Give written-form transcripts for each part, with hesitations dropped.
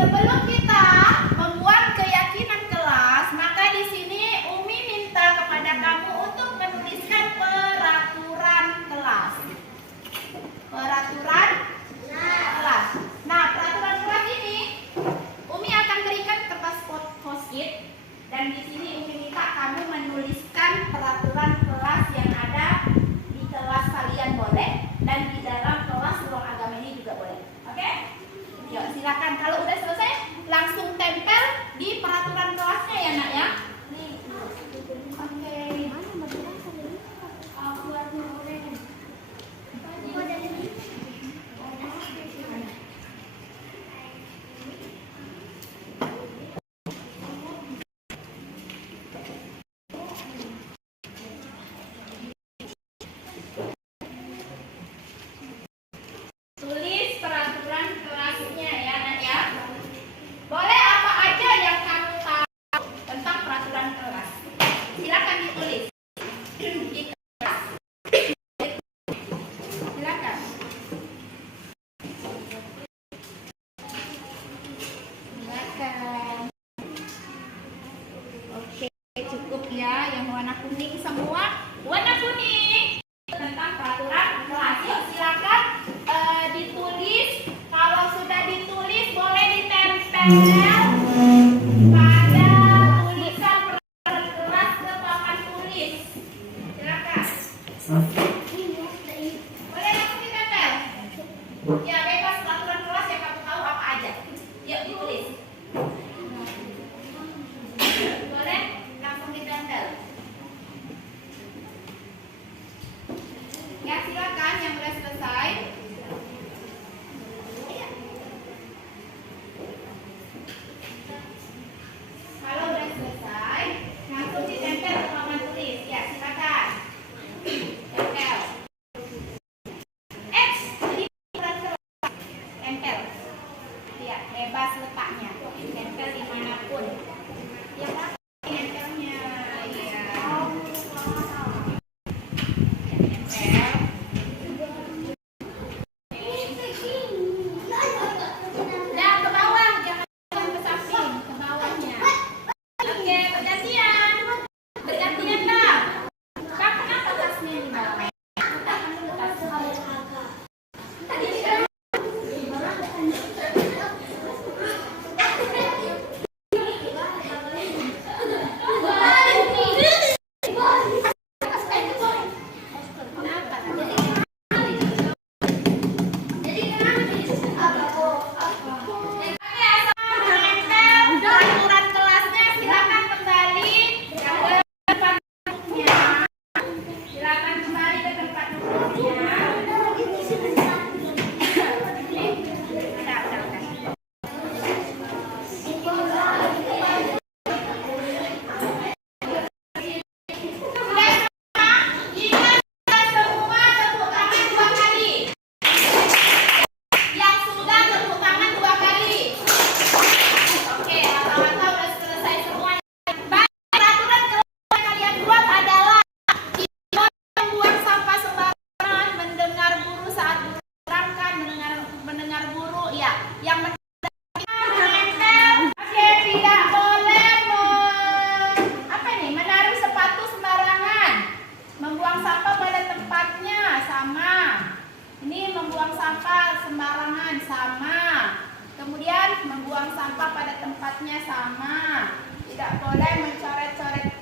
sebelum kita membuat keyakinan kelas, maka di sini Umi minta kepada kamu untuk menuliskan peraturan kelas. Peraturan kelas. Nah, peraturan kelas ini Umi akan berikan kertas post-it dan di sini Umi minta kamu menuliskan peraturan kelas yang ada di kelas kalian boleh dan di dalam kelas ruang agama ini juga boleh. Oke? Yuk, silakan. Kalau udah selesai, langsung tempel di peraturan kelasnya ya, Nak ya. Oke. Tulis peraturan kelasnya ya, Nak ya. Boleh apa aja yang kamu tahu tentang peraturan kelas. Silakan ditulis di kelas. Silakan. Silakan. Oke, cukup ya yang warna kuning semua. Warna kuning tentang peraturan kelas. Yuk, silakan ditulis. Kalau sudah ditulis boleh ditempel pada tulisan peraturan kelas ke papan tulis. Silakan. Boleh langsung ditempel. Ya, bebas peraturan kelas yang kamu tahu apa aja. Yuk ditulis. Boleh langsung ditempel. Ya, silakan yang sudah selesai. Kalau udah selesai, langsung ditempel ke papan tulis. Ya, silakan. Tempel. X di peraturan kelas. Tempel. Ya, bebas letaknya. Tempel dimanapun. Ya, Pak. Tempelnya. Ya. Nah, ke bawah, jangan ke samping, ke bawahnya. Oke, bergantian. Bergantian, Kak. Kak, kenapa tasnya di bawah? Letakkan dulu tasnya. Tadi tidak. Peraturan kelasnya silakan kembali ke tempat duduknya. Silakan kembali ke tempat duduknya. Membuang sampah pada tempatnya sama. Ini membuang sampah sembarangan sama. Kemudian membuang sampah pada tempatnya sama. Tidak boleh mencoret-coret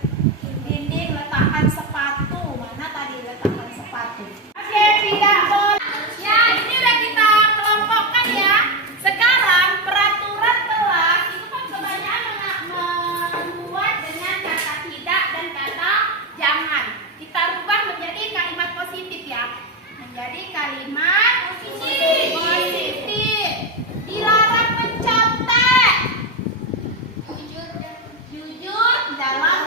dinding, letakkan sepatu. Mana tadi letakkan sepatu? Oke, tidak boleh. Ya, ini udah kita kelompokkan ya. Sekarang peraturan kelas itu kan kebanyakan membuat dengan kata tidak dan kata jangan. Kita rubah menjadi kalimat positif ya. Menjadi kalimat positif. Dilarang mencontek. Jujur dalam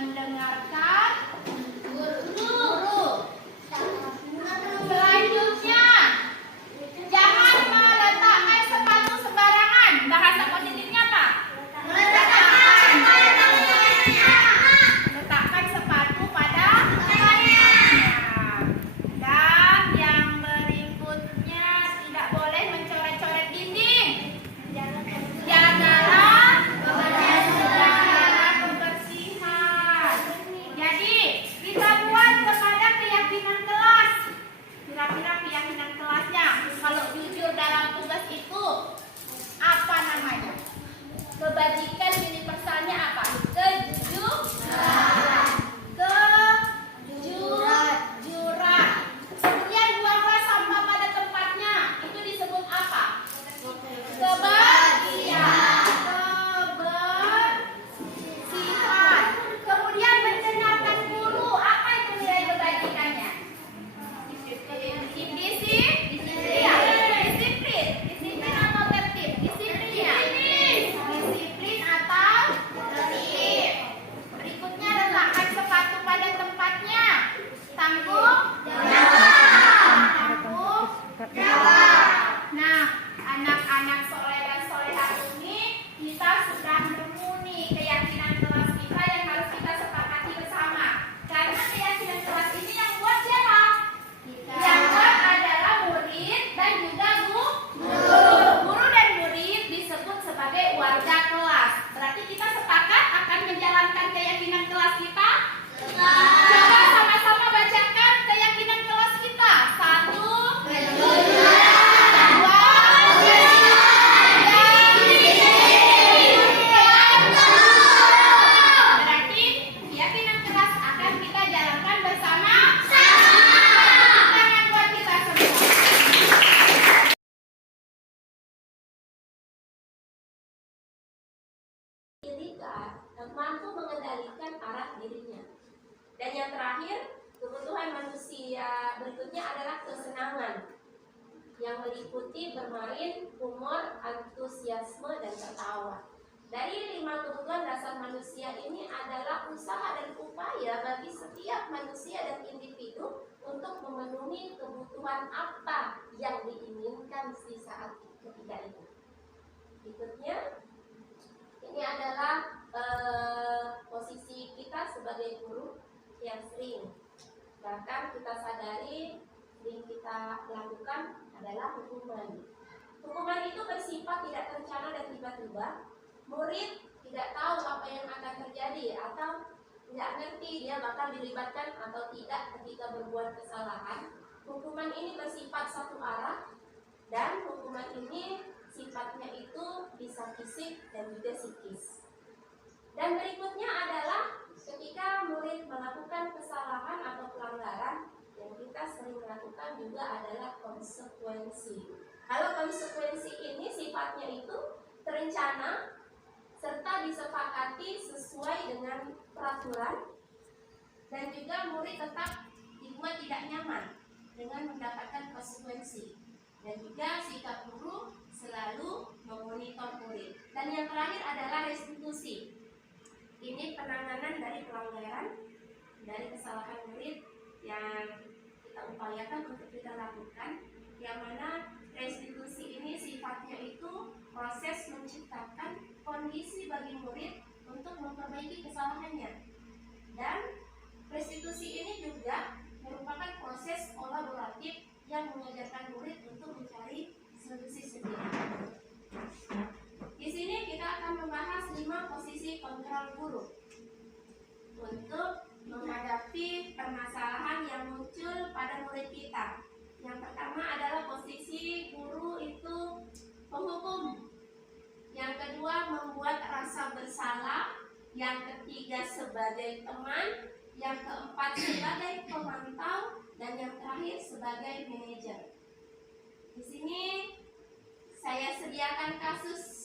mendengarkan guru. Selanjutnya, jangan meletakkan sepatu sembarangan. Bahasa positifnya apa? Letakkan sepatu pada tempatnya. Dan yang berikutnya, tidak boleh mencoret-coret dinding. Jagalah kebersihan. Jadi, kita buat kepada keyakinan kelas. Kira-kira keyakinan kelasnya, kalau jujur dalam tugas itu, apa namanya? Kebajikan universalnya apa? Kejujuran. Kemudian buanglah sampah pada tempatnya. Itu disebut apa? Kebersihan. Kemudian mendengarkan guru. Apa itu nilai kebajikannya? Disiplin atau tertib? Disiplin ya? Disiplin atau tertib? Berikutnya, letakkan sepatu pada tempatnya. Tanggung jawab. Nah, anak-anak soleh dan solehat ini, kita sudah menemu nih keyakinan kelas kita yang harus kita sepakati bersama. Karena keyakinan kelas ini yang buat siapa? Yang buat adalah murid dan juga guru. Guru dan murid disebut sebagai warga kelas. Berarti kita sepakat akan menjalankan keyakinan kelas kita? Coba sama-sama bacakan keyakinan kelas kita. 1, 2, 3. Berarti keyakinan kelas akan kita jalankan bersama. Tangan buat kita semua. Dirikan dan mampu mengendalikan arah dirinya. Dan yang terakhir, kebutuhan manusia berikutnya adalah kesenangan yang meliputi bermain, humor, antusiasme, dan tertawa. Dari 5 kebutuhan dasar manusia ini adalah usaha dan upaya bagi setiap manusia dan individu untuk memenuhi kebutuhan apa yang diinginkan di saat ketika itu. Berikutnya, ini adalah posisi kita sebagai guru yang sering, bahkan kita sadari, sering kita lakukan adalah hukuman. Hukuman itu bersifat tidak terencana dan tiba-tiba. Murid tidak tahu apa yang akan terjadi atau tidak ngerti dia bakal dilibatkan atau tidak ketika berbuat kesalahan. Hukuman ini bersifat satu arah, dan hukuman ini sifatnya itu bisa fisik dan juga psikis. Dan berikutnya adalah ketika murid melakukan kesalahan atau pelanggaran, yang kita sering melakukan juga adalah konsekuensi. Kalau konsekuensi ini sifatnya itu terencana serta disepakati sesuai dengan peraturan, dan juga murid tetap dibuat tidak nyaman dengan mendapatkan konsekuensi. Dan juga sikap guru selalu memonitor murid. Dan yang terakhir adalah restitusi. Ini penanganan dari pelanggaran, dari kesalahan murid yang kita upayakan untuk kita lakukan, yang mana restitusi ini sifatnya itu proses menciptakan kondisi bagi murid untuk memperbaiki kesalahannya. Dan restitusi ini juga merupakan proses kolaboratif yang mengajarkan murid untuk mencari solusi sendiri. Di sini kita akan membahas 5 posisi kontrol guru untuk menghadapi permasalahan yang muncul pada murid kita. Yang pertama adalah posisi guru itu penghukum. Yang kedua, membuat rasa bersalah. Yang ketiga, sebagai teman. Yang keempat, sebagai pemantau. Dan yang terakhir, sebagai manajer. Di sini saya sediakan kasus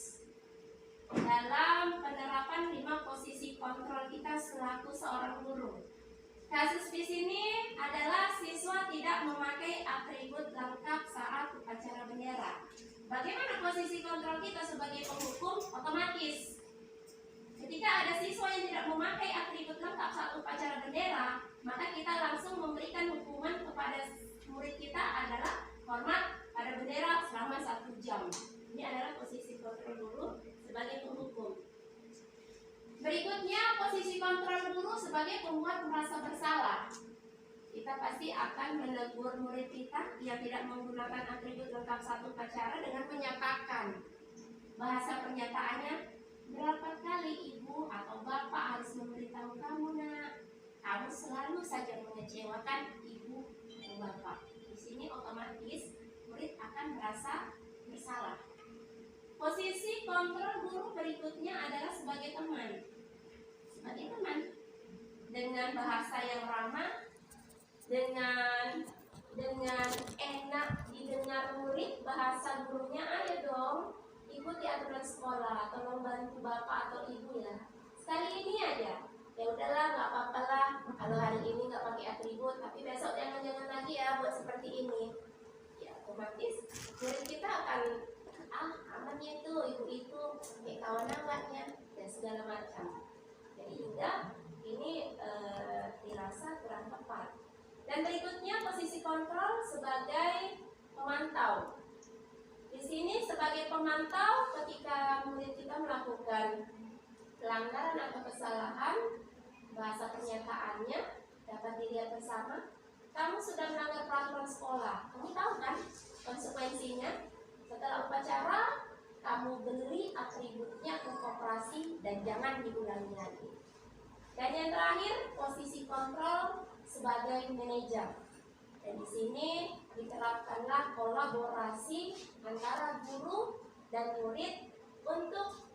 dalam penerapan 5 posisi kontrol kita selaku seorang guru. Kasus di sini adalah siswa tidak memakai atribut lengkap saat upacara bendera. Bagaimana posisi kontrol kita sebagai penghukum? Otomatis ketika ada siswa yang tidak memakai atribut lengkap maka kita langsung memberikan hukuman kepada murid kita adalah hormat pada bendera selama 1 jam. Ini adalah posisi kontrol guru sebagai penghukum. Berikutnya, posisi kontrol guru sebagai pembuat merasa bersalah. Kita pasti akan menegur murid kita yang tidak menggunakan atribut lengkap 1 upacara dengan menyatakan. Bahasa pernyataannya, berapa kali ibu atau bapak harus memberitahu kamu, nak? Kamu selalu saja mengecewakan ibu atau bapak. Di sini otomatis murid akan merasa bersalah. Posisi kontrol guru berikutnya adalah sebagai teman. Sebagai teman dengan bahasa yang ramah, dengan enak didengar murid, bahasa gurunya, ayo dong ikuti aturan sekolah, tolong bantu bapak atau ibu ya. Sekali ini aja, ya udahlah nggak apa-apa lah. Kalau hari ini nggak pakai atribut, tapi besok jangan lagi ya buat seperti ini. Ya otomatis murid kita akan amannya itu ibu itu kayak kawan anaknya dan segala macam. Sehingga ini dirasa kurang tepat. Dan berikutnya posisi kontrol sebagai pemantau. Di sini sebagai pemantau ketika murid kita melakukan pelanggaran atau kesalahan, bahasa pernyataannya dapat dilihat bersama. Kamu sudah melanggar peraturan sekolah. Kamu tahu kan konsekuensinya? Setelah upacara, kamu beri atributnya ke koperasi dan jangan diulangi lagi. Dan yang terakhir, posisi kontrol sebagai manajer. Dan di sini diterapkanlah kolaborasi antara guru dan murid untuk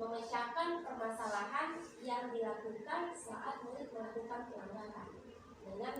memecahkan permasalahan yang dilakukan saat murid melakukan pelanggaran dengan